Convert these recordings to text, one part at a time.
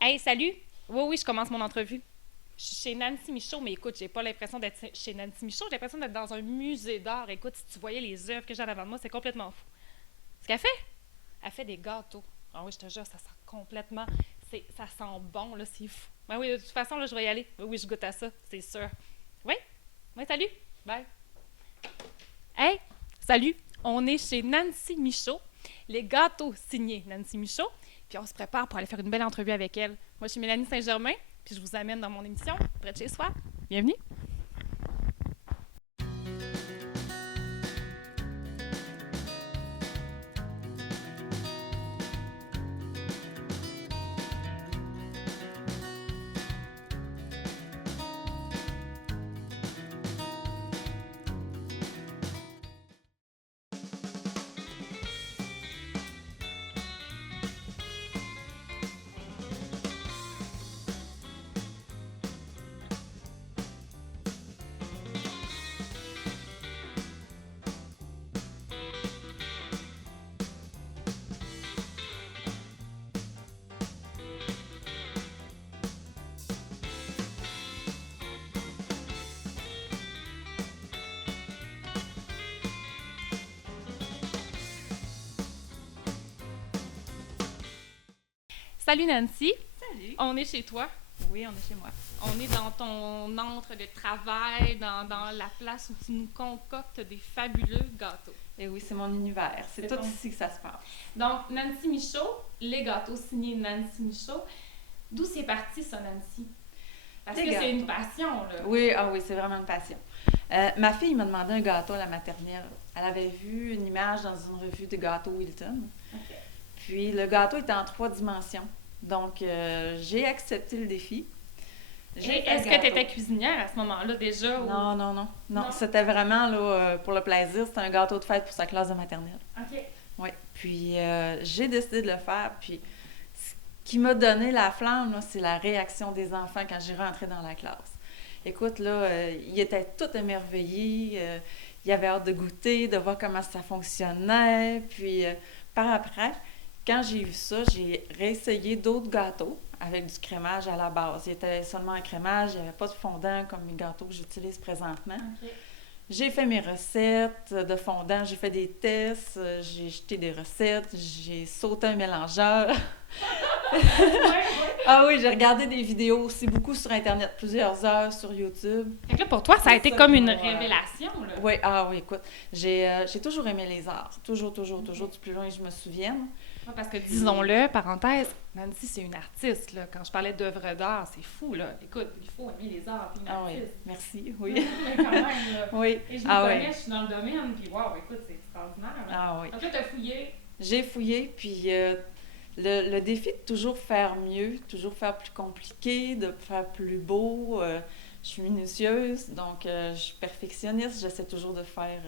Hey, salut! Oui, oui, je commence mon entrevue. Je suis chez Nancy Michaud, mais écoute, j'ai pas l'impression d'être chez Nancy Michaud, j'ai l'impression d'être dans un musée d'art. Écoute, si tu voyais les œuvres que j'ai en avant de moi, c'est complètement fou. Ce qu'elle fait? Elle fait des gâteaux. Ah oui, je te jure, ça sent complètement. Ça sent bon, là, c'est fou. Ben oui, de toute façon, là, je vais y aller. Oui, oui, je goûte à ça, c'est sûr. Oui? Oui, salut! Bye! Hey! Salut! On est chez Nancy Michaud, les gâteaux signés Nancy Michaud, puis on se prépare pour aller faire une belle entrevue avec elle. Moi, je suis Mélanie Saint-Germain, puis je vous amène dans mon émission, près de chez soi. Bienvenue! Salut Nancy, Salut. on est chez toi. Oui, on est chez moi. On est dans ton antre de travail, dans la place où tu nous concoctes des fabuleux gâteaux. Et oui, c'est mon univers. C'est tout ici que ça se passe. Donc, Nancy Michaud, les gâteaux signés Nancy Michaud. D'où c'est parti ça, Nancy? Parce Des que c'est gâteaux. une passion, là. Oui, ah oui, c'est vraiment une passion. Ma fille m'a demandé un gâteau à la maternelle. Elle avait vu une image dans une revue de gâteaux Wilton. OK. Puis le gâteau était en 3 dimensions. Donc, j'ai accepté le défi. Et J'ai fait le est-ce que tu gâteau. étais cuisinière à ce moment-là déjà? Ou... Non, non, non. Non, Non? c'était vraiment là, pour le plaisir. C'était un gâteau de fête pour sa classe de maternelle. OK. Oui. Puis, j'ai décidé de le faire. Puis, ce qui m'a donné la flamme, là, c'est la réaction des enfants quand j'ai rentré dans la classe. Écoute, là, ils étaient tous émerveillés. Ils avaient hâte de goûter, de voir comment ça fonctionnait. Puis, par après, quand j'ai vu ça, j'ai réessayé d'autres gâteaux avec du crémage à la base. Il était seulement en crémage, il n'y avait pas de fondant comme mes gâteaux que j'utilise présentement. OK. J'ai fait mes recettes de fondant, j'ai fait des tests, j'ai jeté des recettes, j'ai sauté un mélangeur. Ouais, ouais. Ah oui, j'ai regardé des vidéos aussi beaucoup sur Internet, plusieurs heures sur YouTube. Fait que là, pour toi, ça a C'est été ça comme qui une m'a, révélation, là. Oui, ah oui, écoute, j'ai toujours aimé les arts. Toujours, toujours, toujours, du plus loin que je me souvienne. Ouais, parce que, Puis, disons-le, parenthèse, Nancy, c'est une artiste, là. Quand je parlais d'œuvres d'art, c'est fou, là. Écoute, il faut aimer les arts, puis une ah oui, artiste. merci, oui. Mais quand même, là. Oui, Et je me ah connais, oui, je suis dans le domaine, puis wow, écoute, c'est extraordinaire, là. ah oui. Donc là, t'as fouillé. J'ai fouillé, puis le défi de toujours faire mieux, toujours faire plus compliqué, de faire plus beau. Je suis minutieuse, donc je suis perfectionniste. J'essaie toujours de faire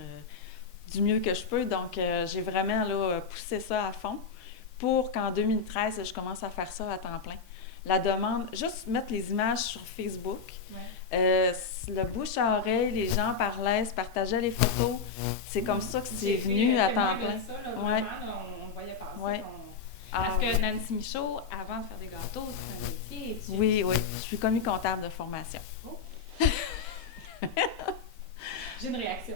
du mieux que je peux. Donc, j'ai vraiment là, poussé ça à fond pour qu'en 2013, je commence à faire ça à temps plein. La demande, juste mettre les images sur Facebook. Ouais. Le bouche à oreille, les gens parlaient, se partageaient les photos. C'est comme ça que c'est J'ai été venu à témoin temps de plein. ça, là, Ouais, vraiment, là, on voyait passer ouais. ton... Ah, Parce que Nancy Michaud, avant de faire des gâteaux, c'est un métier. oui, oui. Je suis commis comptable de formation. Oh, j'ai une réaction.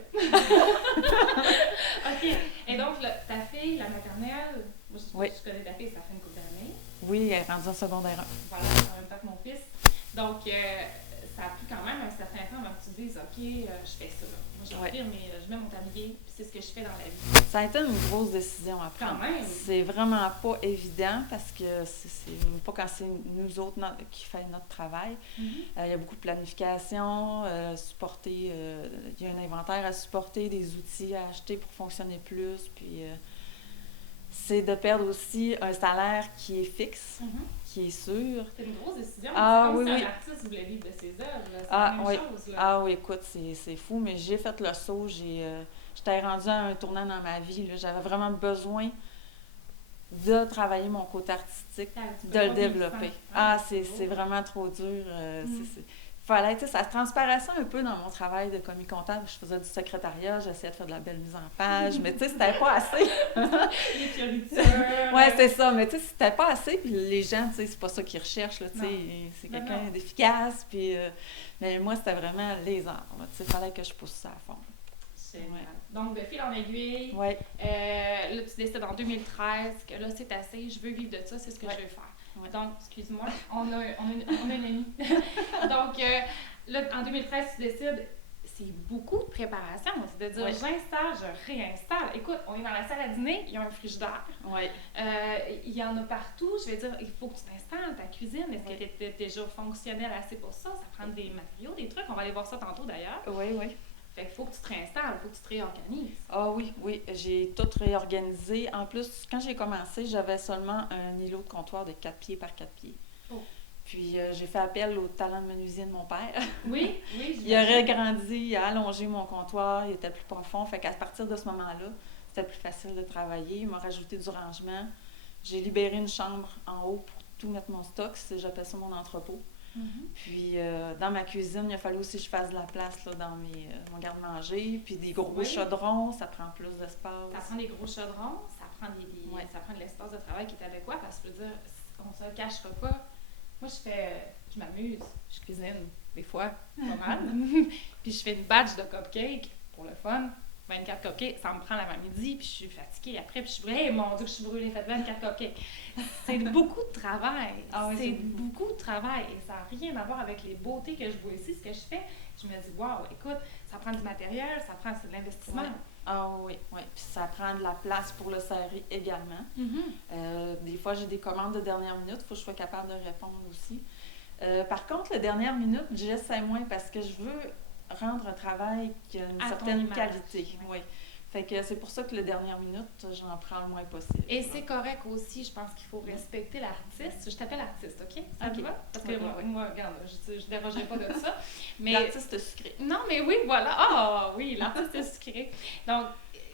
OK. Et donc, là, ta fille, la maternelle, moi, Oui. je connais ta fille, ça fait une couple d'années. Oui, elle est rendue en secondaire 1. Voilà, en même temps que mon fils. Donc, ça a pris quand même un certain temps avant que tu te dises, OK, je fais ça. Moi, Ouais. j'inspire, mais je mets mon tablier, puis c'est ce que je fais dans la vie. Ça a été une grosse décision à Quand prendre. même. C'est vraiment pas évident parce que c'est pas quand c'est nous autres qui fait notre travail. Il y a beaucoup de planification, supporter, il y a un inventaire à supporter, des outils à acheter pour fonctionner plus. Puis c'est de perdre aussi un salaire qui est fixe, Mhm. qui est sûr. C'est une grosse décision. Ah, C'est comme oui, si oui. un artiste voulait vivre de ses œuvres. là. C'est Ah, la même oui. chose. Là. Ah oui, écoute, c'est fou, mais j'ai fait le saut. J'étais rendue à un tournant dans ma vie. Là. J'avais vraiment besoin de travailler mon côté artistique, Tu peux de pas le vivre développer. sans. Ah, c'est c'est beau. vraiment trop dur. Mm. fallait, tu sais, ça se transparaissait un peu dans mon travail de commis comptable. Je faisais du secrétariat, j'essayais de faire de la belle mise en page, mais tu sais, c'était pas assez. Les fioritures. Ouais, c'est ça, mais tu sais, c'était pas assez, puis les gens, tu sais, c'est pas ça qu'ils recherchent, là, tu sais, c'est Non, quelqu'un non. d'efficace, puis... mais moi, c'était vraiment les arts, là, tu sais, fallait que je pousse ça à fond. Génial. Ouais. Donc, de fil en aiguille, Ouais. là, tu décides en 2013 que là, c'est assez, je veux vivre de ça, c'est ce que Ouais. je veux faire. Ouais. Donc, excuse-moi, on a une amie. Donc, là, en 2013, tu décides, c'est beaucoup de préparation. C'est de dire, Ouais. j'installe, je réinstalle. Écoute, on est dans la salle à dîner, il y a un frigidaire. Ouais. Il y en a partout. Je vais dire, il faut que tu t'installes ta cuisine. Est-ce que tu es déjà fonctionnel assez pour ça? Ça prend des matériaux, des trucs. On va aller voir ça tantôt d'ailleurs. Oui, oui. Fait qu'il faut que tu te réinstalles, il faut que tu te réorganises. Ah oui, oui, j'ai tout réorganisé. En plus, quand j'ai commencé, j'avais seulement un îlot de comptoir de 4 pieds par 4 pieds. Oh. Puis j'ai fait appel au talent de menuisier de mon père. Oui, oui. Il aurait grandi, il a allongé mon comptoir, il était plus profond. Fait qu'à partir de ce moment-là, c'était plus facile de travailler. Il m'a rajouté du rangement. J'ai libéré une chambre en haut pour tout mettre mon stock, j'appelle ça mon entrepôt. Puis dans ma cuisine, il a fallu aussi que je fasse de la place là, dans mon garde-manger. Puis des gros chaudrons, ça prend plus d'espace. Ça prend des gros chaudrons, ça prend ça prend de l'espace de travail qui est adéquat parce que je veux dire, on se le cachera pas. Moi, je m'amuse, je cuisine des fois, pas mal. Puis je fais une batch de cupcakes pour le fun. 24 cupcakes, ça me prend l'avant-midi, puis je suis fatiguée après, puis je suis brûlée, mon Dieu, que je suis brûlée, faites 24 cupcakes. C'est beaucoup de travail. Ah oui, c'est beaucoup de travail et ça n'a rien à voir avec les beautés que je vois ici. Ce que je fais, je me dis, waouh, écoute, ça prend du matériel, ça prend de l'investissement. Ouais. Ah oui, oui. Puis ça prend de la place pour le serrer également. Des fois, j'ai des commandes de dernière minute, il faut que je sois capable de répondre aussi. Par contre, la dernière minute, j'essaie moins parce que je veux rendre un travail qui a une certaine qualité. Oui. Fait que c'est pour ça que la dernière minute, j'en prends le moins possible. Et c'est correct aussi, je pense qu'il faut respecter l'artiste. Je t'appelle artiste, OK? Ça te va? Parce que moi, regarde, je ne dérogerai pas de ça. Mais... L'artiste sucré. Non, mais oui, voilà. Ah oui, l'artiste sucré. Donc,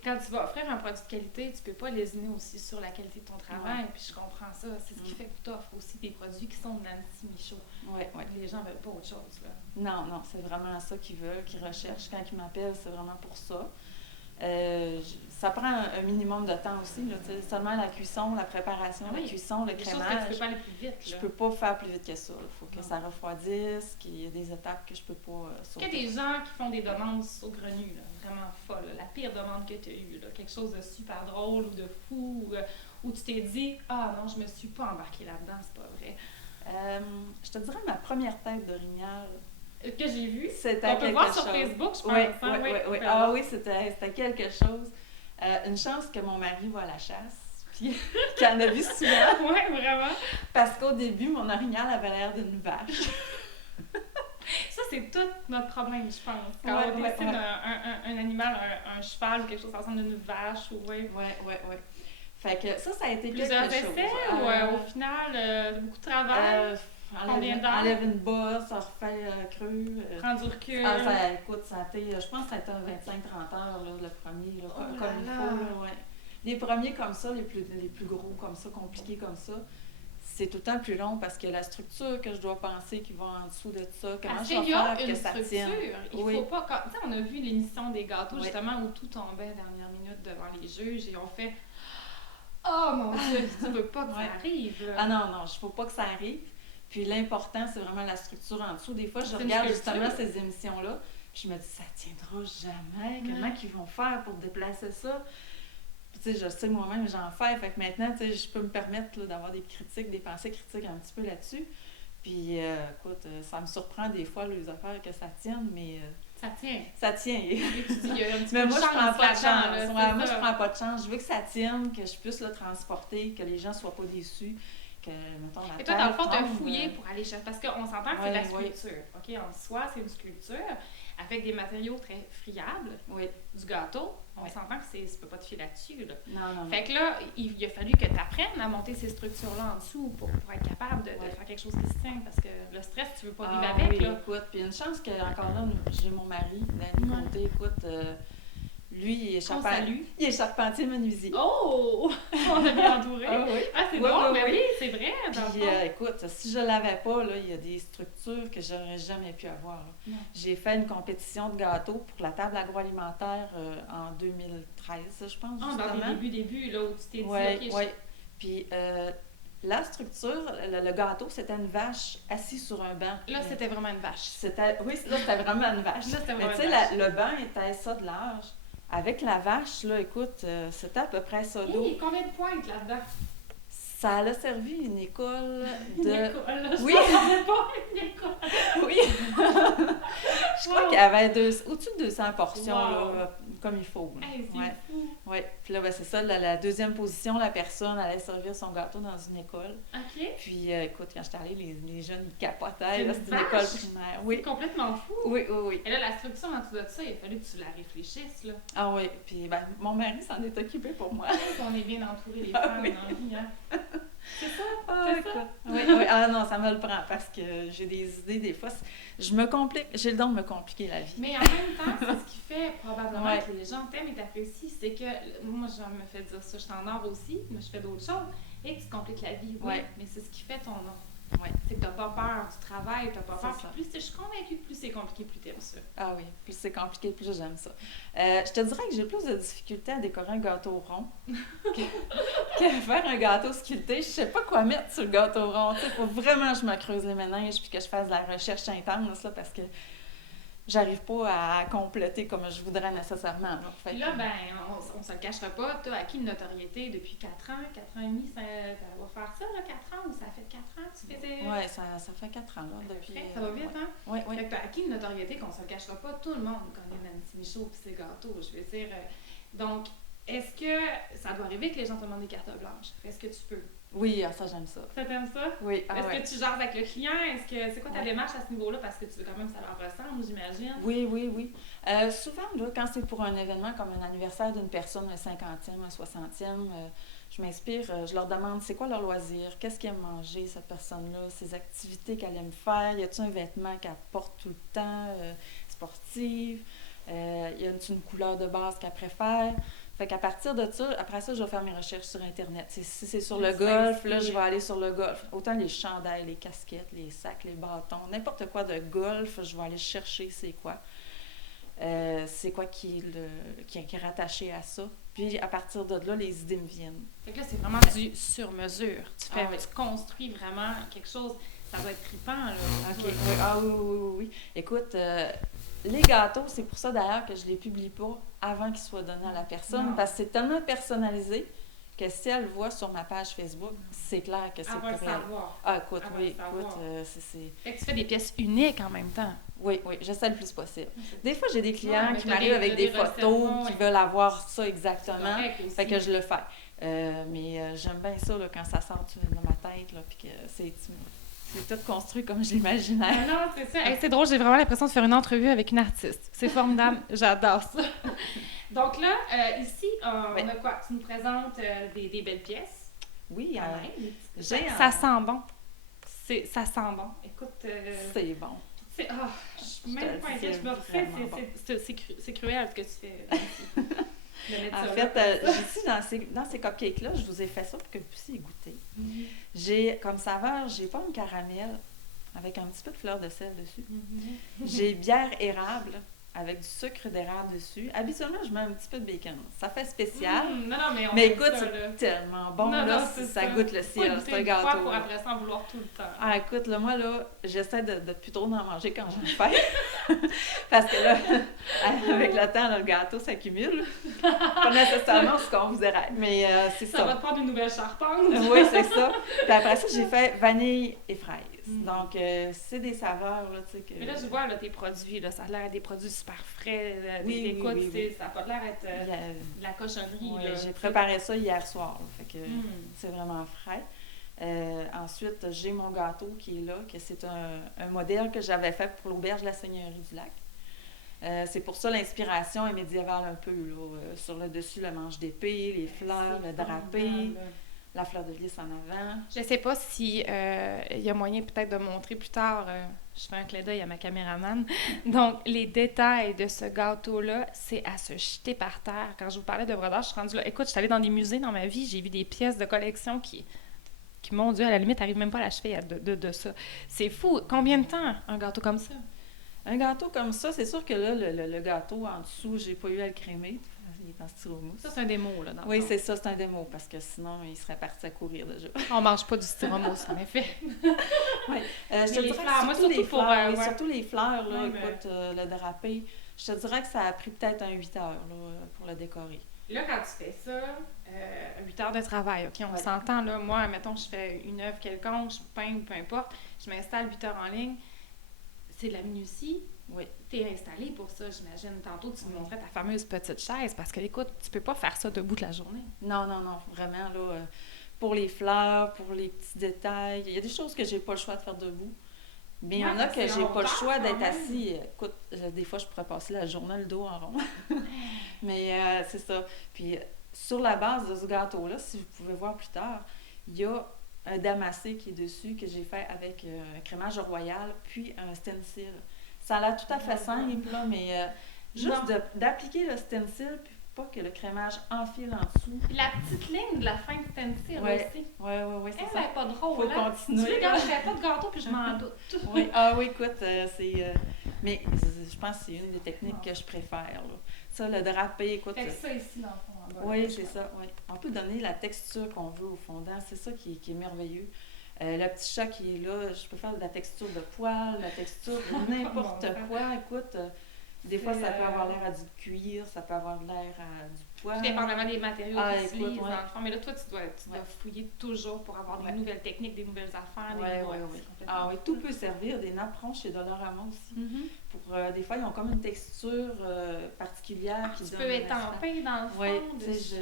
quand tu vas offrir un produit de qualité, tu peux pas lésiner aussi sur la qualité de ton travail. Puis je comprends ça. C'est ce qui fait que tu offres aussi des produits qui sont Nancy Michaud. Oui, oui. Les gens veulent pas autre chose, là. Non, non, c'est vraiment ça qu'ils veulent, qu'ils recherchent. Quand ils m'appellent, c'est vraiment pour ça. Ça prend un minimum de temps aussi. Là, seulement la cuisson, la préparation, la cuisson, le crémage. Que tu peux pas aller plus vite. Je peux pas faire plus vite que ça. Il faut que ça refroidisse, qu'il y ait des étapes que je peux pas sauter. Il y a des gens qui font des demandes saugrenues, là, vraiment folles. La pire demande que tu as eue, là, quelque chose de super drôle ou de fou, où tu t'es dit « Ah non, je me suis pas embarquée là-dedans, c'est pas vrai. » Je te dirais ma première tête d'orignal. Que j'ai vu. C'était on peut voir chose. Sur Facebook, je pense. Oui. Ah oui, c'était quelque chose. Une chance que mon mari va à la chasse, puis qu'il en a vu souvent. Oui, vraiment. Parce qu'au début, mon orignal avait l'air d'une vache. Ça, c'est tout notre problème, je pense. Quand on décide un animal, un cheval ou quelque chose, ça ressemble à une vache. Oui. Fait que ça a été plusieurs quelque chose. Essais, au final, beaucoup de travail. Enlève une bosse, ça refait creux. Prends du recul. Écoute, je pense que ça a été 25-30 heures, là, le premier, là, comme il faut. Là, ouais. Les premiers comme ça, les plus gros comme ça, compliqués comme ça, c'est tout le temps le plus long parce que la structure que je dois penser qui va en dessous de ça, comment je vais faire que ça tienne. Il faut pas... Tu sais, on a vu l'émission des gâteaux, justement, où tout tombait dernière minute devant les juges et on fait... Oh mon Dieu, tu veux pas que ça arrive. Là. Ah non, il ne faut pas que ça arrive. Puis l'important, c'est vraiment la structure en dessous. Des fois, je regarde justement ces émissions-là, puis je me dis, ça tiendra jamais. Comment ils vont faire pour déplacer ça? Puis tu sais, je sais moi-même, j'en fais. Fait que maintenant, tu sais, je peux me permettre là, d'avoir des critiques, des pensées critiques un petit peu là-dessus. Puis, écoute, ça me surprend des fois, là, les affaires que ça tienne, mais... ça tient. Ça tient. Mais moi, je prends pas de chance. Moi, je prends pas de chance. Je veux que ça tienne, que je puisse le transporter, que les gens soient pas déçus. Que, mettons, et toi, dans le fond, tu as fouillé pour aller chercher. Parce qu'on s'entend que c'est de la sculpture. OK? En soi, c'est une sculpture avec des matériaux très friables. Du gâteau. On s'entend que ça ne peut pas te filer là-dessus. Là. Non. Fait que là, il a fallu que tu apprennes à monter ces structures-là en dessous pour être capable de faire quelque chose qui se tient. Parce que le stress, tu veux pas vivre avec. Oui, écoute. Puis une chance que, encore là, j'ai mon mari, Danny Côté, écoute. Lui, On salue. il est charpentier menuisier. Oh! On a bien entouré. Ah oui. Ah, c'est Oui, drôle, oui, mais oui. oui, c'est vrai. Dans le Puis, fond. écoute, si je l'avais pas, là, il y a des structures que j'aurais jamais pu avoir. Là. Non. J'ai fait une compétition de gâteaux pour la table agroalimentaire en 2013, je pense, Ah, dans justement. les débuts, là, où tu t'es dit, Oui, OK, oui. Puis, la structure, le gâteau, c'était une vache assise sur un banc. là, c'était vraiment une vache. Oui, là, c'était vraiment une vache. Là, c'était Mais vraiment tu une sais, vache. le banc était ça de large. Avec la vache, là, écoute, c'était à peu près ça d'eau. Hey, combien de pointes là-dedans? Ça a servi une école Une de... école, là, je Oui. m'attendais pas à une école. Oui! Je crois qu'il y avait au-dessus de 200 portions, Wow. là, comme il faut. Là. Hey, c'est Ouais. fou. Oui, puis là, ben, c'est ça, la deuxième position, la personne allait servir son gâteau dans une école. OK. Puis, écoute, quand j'étais allée, les jeunes, ils capotaient, C'est là, une c'était une école vache? primaire. C'est Oui, complètement fou. oui, oui, oui. Et là, la structure en dessous de ça, il a fallu que tu la réfléchisses, là. Ah oui, puis ben, mon mari s'en est occupé pour moi. On est bien entouré les Ah femmes oui. dans la vie, hein. C'est ça? Ah, C'est ça? écoute. Oui, oui. Ah non, ça me le prend parce que j'ai des idées, des fois, je me complique, j'ai le don de me compliquer la vie. Mais en même temps, c'est ce qui fait probablement Ouais. que les gens t'aiment et t'apprécient, c'est que, moi, je me fais dire ça, je suis en art aussi, mais je fais d'autres choses, et que tu compliques la vie, oui, Ouais. mais c'est ce qui fait ton nom. Ouais. C'est que t'as pas peur du travail, t'as pas C'est peur. ça. Puis plus, je suis convaincue que plus c'est compliqué, plus t'aimes ça. Ah oui, plus c'est compliqué, plus j'aime ça. Je te dirais que j'ai plus de difficultés à décorer un gâteau rond que faire un gâteau sculpté. Je sais pas quoi mettre sur le gâteau rond. Il faut vraiment que je me creuse les méninges puis que je fasse de la recherche intense là, parce que j'arrive pas à compléter comme je voudrais nécessairement. Là. Fait Puis que- là, ben, on se le cachera pas, t'as acquis une notoriété depuis 4 ans, 4 ans et demi, ça va faire ça, là, 4 ans, ou ça fait 4 ans que tu faisais... Ouais, ça fait 4 ans là, depuis. Ça va vite, hein? Oui, oui. Fait que t'as acquis une notoriété qu'on se le cachera pas, tout le monde connaît Nancy Michaud et ses gâteaux, je veux dire. Donc, est-ce que ça doit arriver que les gens te demandent des cartes blanches? Est-ce que tu peux? Oui, ah, ça j'aime ça. Ça t'aime ça? Oui, ah, Est-ce ouais. que tu jases avec le client? C'est quoi ta Ouais. démarche à ce niveau-là? Parce que tu veux quand même que ça leur ressemble, j'imagine. Oui, oui, oui. Souvent, là, quand c'est pour un événement comme un anniversaire d'une personne, un 50e, un 60e, je m'inspire, je leur demande c'est quoi leur loisir, qu'est-ce qu'elle aime manger, cette personne-là, ses activités qu'elle aime faire, y a-t-il un vêtement qu'elle porte tout le temps, sportive, y a-t-il une couleur de base qu'elle préfère. Fait qu'à partir de ça, après ça, je vais faire mes recherches sur Internet. Si c'est sur le Ça golf, inspire. là, je vais aller sur le golf. Autant les chandails, les casquettes, les sacs, les bâtons, n'importe quoi de golf, je vais aller chercher c'est quoi. C'est quoi qui est rattaché à ça. Puis à partir de là, les idées me viennent. Fait que là, c'est vraiment du sur-mesure. Ah oui. Tu construis vraiment quelque chose. Ça va être trippant, là. OK. Oui. Ah oui, oui, oui, oui. Écoute, les gâteaux, c'est pour ça d'ailleurs que je ne les publie pas avant qu'ils soient donnés à la personne, Non. parce que c'est tellement personnalisé que si elle le voit sur ma page Facebook, c'est clair que c'est Elle pour va le elle. savoir. Ah, écoute, Elle va oui, le savoir. écoute, c'est... Fait que tu fais des pièces uniques en même temps. Oui, oui, j'essaie le plus possible. Des fois, j'ai des Ouais, clients mais qui t'as m'arrivent avec des recettes, photos, qui ouais. veulent avoir ça C'est exactement. correct aussi. Fait que je le fais. Mais j'aime bien ça là, quand ça sort de ma tête, là, puis que c'est tout construit comme je l'imaginais. Ah non, c'est ça. Hey, c'est drôle, j'ai vraiment l'impression de faire une entrevue avec une artiste. C'est formidable, j'adore ça. Donc là, ici, Oui. on a quoi? Tu nous présentes des belles pièces. Oui, Quand même, des petites- j'ai ça sent bon. Ça sent bon. Écoute, c'est bon. je suis Je même te pas le inquiète, dis, je me refais. vraiment bon. C'est cruel ce que tu fais. De mettre En ça fait, là. ici, dans ces cupcakes-là, je vous ai fait ça pour que vous puissiez goûter. Mhm. J'ai, comme saveur, j'ai pomme caramel avec un petit peu de fleur de sel dessus. Mhm. J'ai bière érable avec du sucre d'érable dessus. Habituellement, je mets un petit peu de bacon. Ça fait spécial. Non, mais on Mais aime écoute, ça, là. c'est tellement bon, Non, là, non, c'est ça ça. goûte le Faut ciel, goûter c'est un une fois gâteau. pour là. après ça en vouloir tout le temps. Ah, écoute, là, moi, là, j'essaie de plus trop en manger quand je le fais. Parce que là, avec le temps, là, le gâteau s'accumule. Pas nécessairement ce qu'on vous dirait, mais c'est Ça ça. va te prendre une nouvelle charpente. Oui, c'est ça. Puis après ça, j'ai fait vanille et fraises. Mm. Donc, c'est des saveurs, là, tu sais, que... Mais là, je vois là, tes produits, là, ça a l'air des produits super frais. Oui, écoute, oui, oui. ça n'a pas l'air d'être Il y a- de la cochonnerie. Ouais, là. j'ai préparé ça hier soir, là, fait que Mm. c'est vraiment frais. Ensuite, j'ai mon gâteau qui est là, que c'est un modèle que j'avais fait pour l'auberge de la Seigneurie du Lac. C'est pour ça l'inspiration est médiévale un peu, là, sur le dessus, le manche d'épée, les fleurs, le drapé, formidable. la fleur de lys en avant. Je sais pas si il y a moyen peut-être de montrer plus tard, je fais un clin d'œil à ma caméraman. Donc, les détails de ce gâteau-là, c'est à se jeter par terre. Quand je vous parlais de brodage, je suis rendue là. Écoute, je suis allée dans des musées dans ma vie, j'ai vu des pièces de collection qui mon Dieu, à la limite, n'arrivent même pas à la cheville de ça. C'est fou. Combien de temps, un gâteau comme ça? Un gâteau comme ça, c'est sûr que là, le gâteau en dessous, j'ai pas eu à le crémer. Il est en styromousse. Ça, c'est un démo, là, dans le Oui, fond. c'est ça, c'est un démo, parce que sinon, il serait parti à courir déjà. On mange pas du styromousse, en effet. Oui. Je te dirais fleurs, moi, surtout les surtout pour, fleurs, ouais. surtout les fleurs, là, Ouais, mais- écoute, le drapé, je te dirais que ça a pris peut-être 8 heures là, pour le décorer. Là, quand tu fais ça, 8 heures de travail, OK, on Ouais. s'entend, là. Moi, mettons, je fais une œuvre quelconque, je peins ou peu importe, je m'installe 8 heures en ligne. C'est de la minutie. Oui. T'es installé pour ça, j'imagine. Tantôt, tu me Oui. montrais ta fameuse petite chaise, parce que, écoute, tu peux pas faire ça debout de la journée. Non, vraiment, là, pour les fleurs, pour les petits détails, il y a des choses que j'ai pas le choix de faire debout. Mais il y en Ouais, a que c'est j'ai pas le longtemps, choix quand d'être même. assis. Écoute, des fois, je pourrais passer la journée le dos en rond. Mais c'est ça. Puis, sur la base de ce gâteau-là, si vous pouvez voir plus tard, il y a un damassé qui est dessus que j'ai fait avec un crémage royal, puis un stencil. Ça a l'air tout à fait simple, là, mais juste d'appliquer le stencil, puis pas que le crémage enfile en dessous. Puis la petite ligne de la fin de stencil Ouais. aussi. Oui, c'est Elle ça. n'est pas drôle, Faut hein? continuer, Tu sais, là. quand je fais pas de gâteau, puis je m'en doute. Oui, oui, écoute, c'est... mais je pense que c'est une des techniques que je préfère, là. Ça, le drapé, écoute... Fait ça ici, dans le fond, en bas. Oui, c'est ça, oui. On peut donner la texture qu'on veut au fondant, c'est ça qui est merveilleux. Le petit chat qui est là, je peux faire de la texture de poil, la texture de n'importe quoi. Écoute, des fois, ça peut avoir l'air à du cuir, ça peut avoir l'air à du poil. Tout dépendamment des matériaux Ah, que tu écoute, utilises, ouais. dans le fond. Mais là, toi, tu dois fouiller toujours pour avoir des nouvelles techniques, des nouvelles affaires, des nouveaux... Oui. Ah oui, tout peut servir. Des napperons chez Dollarama aussi. Mhm. Pour, des fois, ils ont comme une texture particulière qui Tu donne peux un instant. étamper dans le fond, Oui, dessus.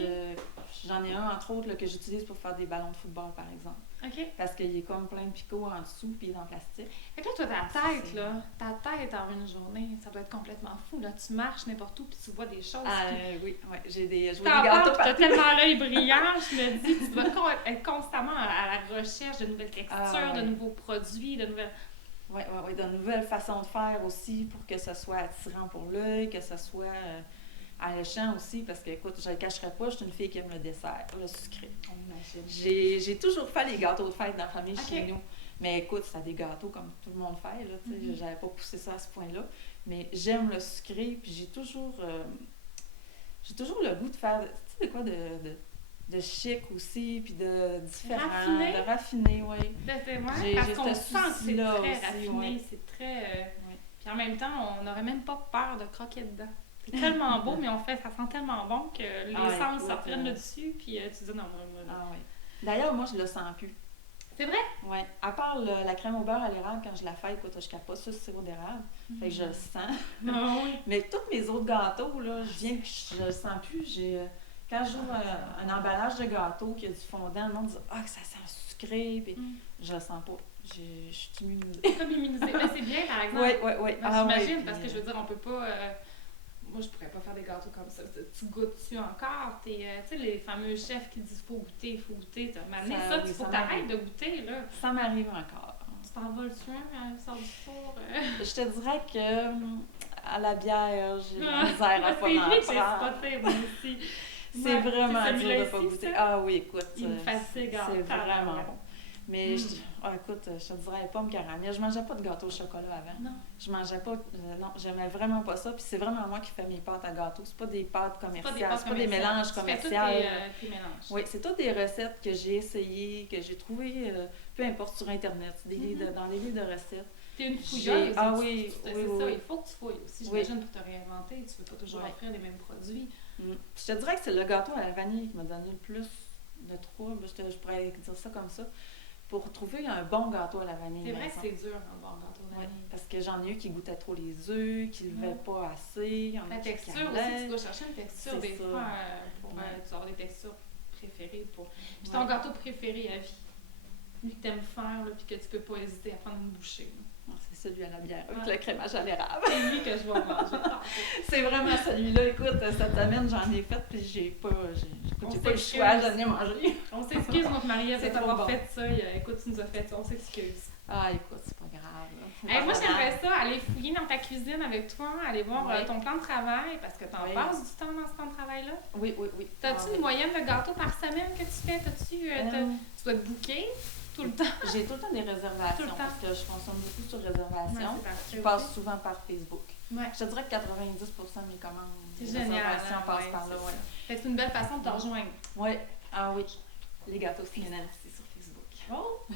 j'en ai un, entre autres, là, que j'utilise pour faire des ballons de football, par exemple. OK. Parce qu'il est comme plein de picots en dessous, puis il est en plastique. Fait que là, toi, ta tête en une journée, ça doit être complètement fou. Là, tu marches n'importe où puis tu vois des choses. Oui, j'ai des, je Tu vois t'en des parles, gâteaux puis t'as partout. tellement l'œil brillant, je me dis, tu dois être constamment à la recherche de nouvelles textures, de nouveaux produits, de nouvelles... Oui, de nouvelles façons de faire aussi pour que ce soit attirant pour l'œil, que ce soit alléchant aussi, parce que, écoute, je ne le cacherai pas, je suis une fille qui aime le dessert, le sucré. J'ai toujours fait les gâteaux de fête dans la famille chez nous. Mais écoute, c'est des gâteaux comme tout le monde fait, là, tu sais, j'avais pas poussé ça à ce point-là. Mais j'aime le sucré, puis j'ai toujours le goût de faire, tu sais, de quoi, de chic aussi, puis de différent, de raffiné, oui. Parce qu'on sent que c'est très raffiné, ouais. c'est très... Puis en même temps, on n'aurait même pas peur de croquer dedans. C'est tellement beau, mais ça sent tellement bon que les sens se reprennent dessus, puis tu dis non. Ah oui. D'ailleurs, moi, je le sens plus. C'est vrai? Oui. À part la crème au beurre à l'érable, quand je la fais, écoute, je capote sur le sirop d'érable. Fait que je le sens. Ah oui. Mais tous mes autres gâteaux, là, je le sens plus. Quand j'ouvre un emballage de gâteau qui a du fondant, le monde dit « Ah, que ça sent sucré! » Puis je le sens pas. Je suis immunisée. Comme immunisée. Mais c'est bien, par exemple. Oui. J'imagine, parce que je veux dire, on peut pas... moi, je pourrais pas faire des gâteaux comme ça. Tu goûtes-tu encore? Tu sais, les fameux chefs qui disent « Faut goûter, il faut goûter. » Ça, il faut que t'arrêtes de goûter, là. Ça m'arrive encore. Tu t'envoles-tu un, sort du four? Je te dirais que à la bière, j'ai la misère à pas C'est en vrai que j'ai prendre. spoté, moi aussi. C'est vraiment dur de celui-là pas ici, goûter. ça? Ah oui, écoute. Il me fatigue en c'est vraiment tabarouette. bon. Mais écoute, je te dirais pomme caramel. Je mangeais pas de gâteau au chocolat avant. Non. Je mangeais pas. Non, j'aimais vraiment pas ça. Puis c'est vraiment moi qui fais mes pâtes à gâteau. C'est pas des pâtes commerciales. C'est pas des mélanges commerciaux. Tes mélanges. Oui, c'est toutes des recettes que j'ai essayées, que j'ai trouvées, peu importe, sur Internet, dans des livres de recettes. T'es une fouilleuse. Ah oui, c'est oui. ça, il faut que tu fouilles aussi. J'imagine pour te réinventer, tu peux pas toujours offrir les mêmes produits. Je te dirais que c'est le gâteau à la vanille qui m'a donné le plus de troubles. Je pourrais dire ça comme ça. Pour trouver un bon gâteau à la vanille. C'est vrai que c'est dur, un bon gâteau à la vanille. Parce que j'en ai eu qui goûtaient trop les œufs, qui ne levaient pas assez. La texture aussi, tu dois chercher une texture des fois pour tu dois avoir des textures préférées. Puis ton gâteau préféré à vie, lui que t'aimes faire, là, puis que tu peux pas hésiter à prendre une bouchée. C'est celui à la bière, avec le crémage à l'érable. C'est lui que je vais manger. C'est vraiment celui-là. Écoute, cette semaine, j'en ai fait, puis j'ai pas le choix, j'en ai mangé. On s'excuse, notre Marie-Ève, C'est de t'avoir trop bon. fait ça. Écoute, tu nous as fait ça, on s'excuse. Ah, écoute, c'est pas grave. Là. Hey, moi, j'aimerais ça, aller fouiller dans ta cuisine avec toi, aller voir Oui. Ton plan de travail, parce que t'en Oui. passes du temps dans ce plan de travail-là. Oui. T'as-tu une moyenne de gâteaux par semaine que tu fais? Tu dois te booker tout le temps? J'ai tout le temps des réservations, Tout le temps. parce que je consomme beaucoup sur réservation. Ouais, c'est parfait Je passe aussi. souvent par Facebook. Ouais. Je te dirais que 90% de mes commandes, C'est les génial, réservations hein, passent ouais, par là. c'est Ouais. Fait que c'est une belle façon de te rejoindre. Ouais. Ah oui. Les gâteaux Cinnamon, c'est sur Facebook. Oh!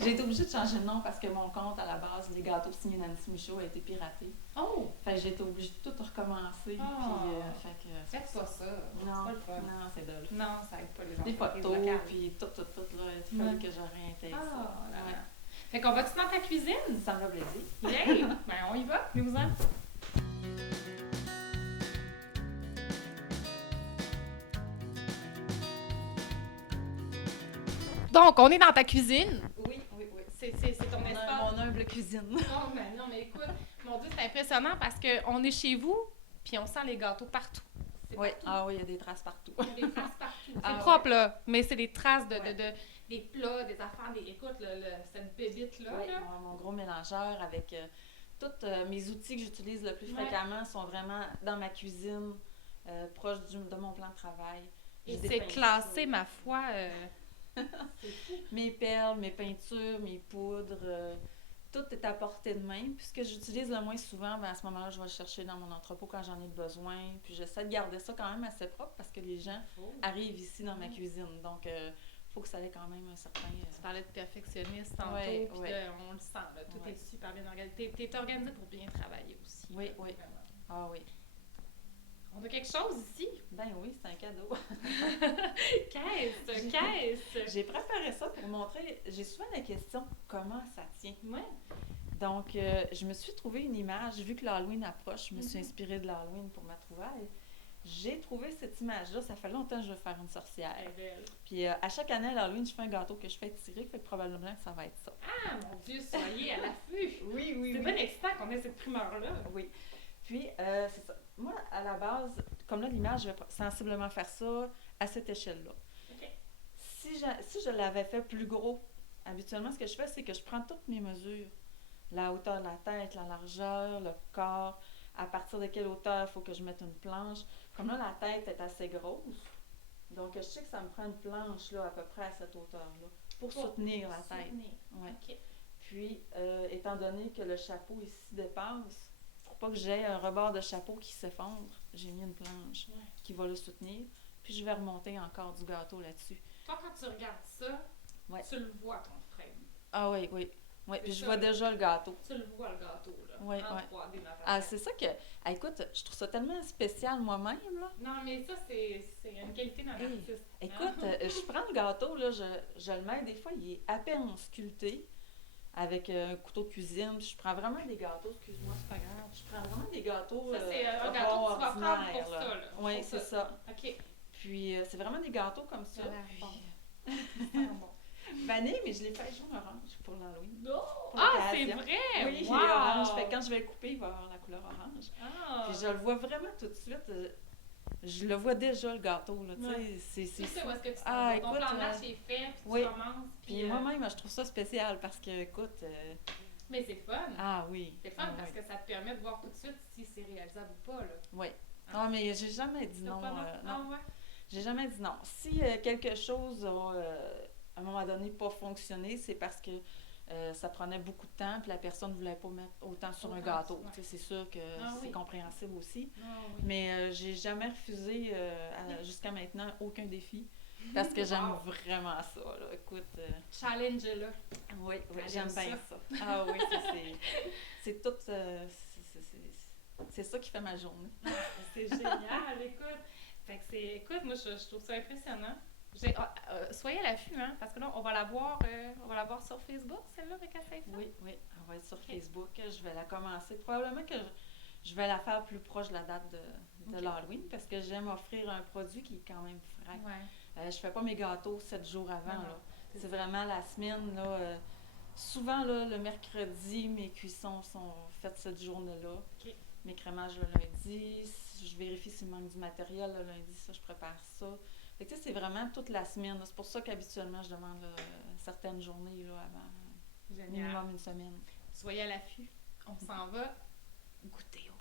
J'ai été obligée de changer de nom parce que mon compte, à la base, les gâteaux signés Nancy Michaud, a été piraté. Oh! Fait que j'ai été obligée de tout recommencer. Oh. Puis, fait que, Faites pas ça. non, C'est pas le fun. non, c'est dole. Non, ça aide pas les Des entreprises photos, locales. puis tout, là, il fallait Ouais. que je réintègre Ah, ça. là, Ouais. là. Fait qu'on va-tu dans ta cuisine? Ça me fait plaisir. Yay! Ben, on y va. Nous-en. Donc, on est dans ta cuisine. Oui. C'est ton espace. Mon humble cuisine. Non, mais écoute, mon Dieu, c'est impressionnant parce qu'on est chez vous, puis on sent les gâteaux partout. C'est Oui, partout. ah oui, il y a des traces partout. Il y a des traces partout. C'est Ah, propre, là, mais c'est des traces Ouais. des plats, des affaires, écoute, cette bébite-là. Oui, Là. mon gros mélangeur avec tous mes outils que j'utilise le plus Ouais. fréquemment sont vraiment dans ma cuisine, proche de mon plan de travail. Et J'ai des c'est pinceaux. classé, ma foi. Mes perles, mes peintures, mes poudres, tout est à portée de main. Puis ce que j'utilise le moins souvent, ben à ce moment-là, je vais le chercher dans mon entrepôt quand j'en ai besoin. Puis j'essaie de garder ça quand même assez propre parce que les gens arrivent ici dans ma cuisine. Donc, il faut que ça ait quand même un certain... Tu parlais de perfectionniste tantôt, Ouais, puis ouais. on le sent, là, tout Ouais. est super bien organisé. T'es organisé pour bien travailler aussi. Oui, là, oui. vraiment. Ah oui. On a quelque chose ici. Ben oui, c'est un cadeau. Caisse! J'ai préparé ça pour montrer... J'ai souvent la question, comment ça tient? Ouais. Donc, je me suis trouvé une image, vu que l'Halloween approche, je me suis Mhm. inspirée de l'Halloween pour ma trouvaille. J'ai trouvé cette image-là, ça fait longtemps que je veux faire une sorcière. Elle est belle. Puis à chaque année à l'Halloween, je fais un gâteau que je fais tirer, fait que probablement que ça va être ça. Ah, mon Dieu, soyez à l'affût! Oui, C'est bien excitant qu'on ait cette primeur-là. Oui. Puis, c'est ça. Moi, à la base, comme là, l'image, je vais sensiblement faire ça à cette échelle-là. OK. Si je l'avais fait plus gros, habituellement, ce que je fais, c'est que je prends toutes mes mesures. La hauteur de la tête, la largeur, le corps, à partir de quelle hauteur il faut que je mette une planche. Comme là, la tête est assez grosse. Donc, je sais que ça me prend une planche, là, à peu près à cette hauteur-là, pour soutenir la tête. Soutenir. Ouais. OK. Puis, étant donné que le chapeau ici dépasse, pour pas que j'aie un rebord de chapeau qui s'effondre, j'ai mis une planche Ouais. qui va le soutenir. Puis, je vais remonter encore du gâteau là-dessus. Toi, quand tu regardes ça, Ouais. tu le vois, ton frame. Ah oui. Oui, C'est puis je ça, vois là. déjà le gâteau. Tu le vois, le gâteau, là. Ouais, en ouais. 3D, ma Ah, façon. c'est ça que... Ah, écoute, je trouve ça tellement spécial moi-même, là. Non, mais ça, c'est une qualité d'un Hey, artiste. Écoute, je prends le gâteau, là, je le mets, des fois, il est à peine sculpté avec un couteau de cuisine. Puis je prends vraiment des gâteaux, excuse-moi. C'est pas grave. Je prends vraiment des gâteaux Ça, c'est un gâteau que tu vas prendre ordinaires, pour là. ça, là. Oui, Pour c'est ça. OK. Puis c'est vraiment des gâteaux comme ça. Ça a l'air Puis, bon. Ah, bon. vanille, mais je l'ai fait jaune orange pour l'Halloween. Oh! Pour Ah, c'est l'occasion. vrai! Oui, il est Wow! orange. Fait que quand je vais le couper, il va avoir la couleur orange. Ah! Puis je le vois vraiment tout de suite. Je le vois déjà, le gâteau, là, tu sais. Ouais. C'est Tu sais fou. où est-ce que tu Ah, ton écoute, plan de match est fait, puis oui. tu commences. Puis moi-même, je trouve ça spécial parce que, écoute... Mais c'est fun! Ah oui. C'est fun Ah, parce oui. que ça te permet de voir tout de suite si c'est réalisable ou pas, là. Oui. Ah. Non, mais j'ai jamais dit T'as non. pas non? Non. Ah ouais? J'ai jamais dit non. Si quelque chose a, à un moment donné, pas fonctionné, c'est parce que ça prenait beaucoup de temps puis la personne ne voulait pas mettre autant sur un Autant, gâteau. ouais. Tu sais, c'est sûr que Ah c'est oui. compréhensible aussi. Ah oui. Mais j'ai jamais refusé jusqu'à maintenant aucun défi parce que j'aime Wow. vraiment ça. Là. Écoute, Challenge là. oui, Elle j'aime aime bien ça. Ah oui, c'est tout. C'est ça qui fait ma journée. C'est génial, écoute. Fait que écoute, moi je trouve ça impressionnant. Soyez à l'affût, hein, parce que là, on va la voir sur Facebook, celle-là, avec la safe. Oui, on va être sur Facebook. Je vais la commencer. Probablement que je vais la faire plus proche de la date de Ok. l'Halloween parce que j'aime offrir un produit qui est quand même frais. Ouais. Je fais pas mes gâteaux 7 jours avant. Non, Là. c'est C'est ça. vraiment la semaine. Là, souvent, là, le mercredi, mes cuissons sont faites cette journée-là. Ok. mes crémages le lundi, je vérifie s'il manque du matériel le lundi, ça, je prépare ça. Fait que tu sais, c'est vraiment toute la semaine. C'est pour ça qu'habituellement, je demande certaines journées là, avant, Génial. minimum une semaine. Soyez à l'affût. On s'en va goûter au